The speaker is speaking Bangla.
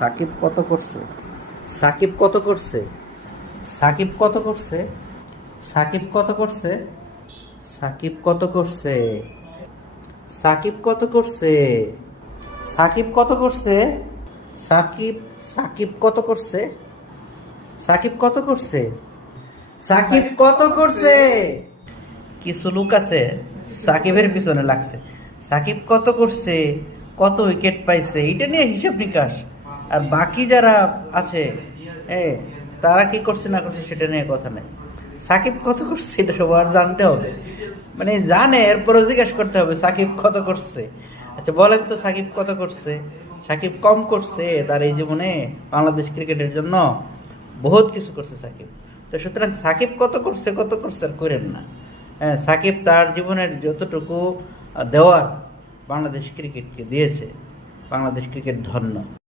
সাকিব কত করছে? সাকিব কত করছে? সাকিব কত করছে? সাকিব কত করছে? সাকিব কত করছে? সাকিব কত করছে? সাকিব কত করছে? সাকিব সাকিব কত করছে? সাকিব কত করছে? সাকিব কত করছে? কিছু লোক আছে সাকিবের পিছনে লাগছে। সাকিব কত করছে, কত উইকেট পাইছে, এটা নিয়ে হিসাব নিকাশ। আর বাকি যারা আছে তারা কি করছে না করছে সেটা নিয়ে কথা নেই। সাকিব কত করছে এটা সবার জানতে হবে, মানে জানে এরপরেও জিজ্ঞেস করতে হবে সাকিব কত করছে। আচ্ছা বলেন তো সাকিব কত করছে? সাকিব কম করছে? তার এই জীবনে বাংলাদেশ ক্রিকেটের জন্য বহুত কিছু করছে সাকিব। তো সুতরাং সাকিব কত করছে কত করছে আর করেন না। হ্যাঁ, সাকিব তার জীবনের যতটুকু দেওয়ার বাংলাদেশ ক্রিকেটকে দিয়েছে। বাংলাদেশ ক্রিকেট ধন্য।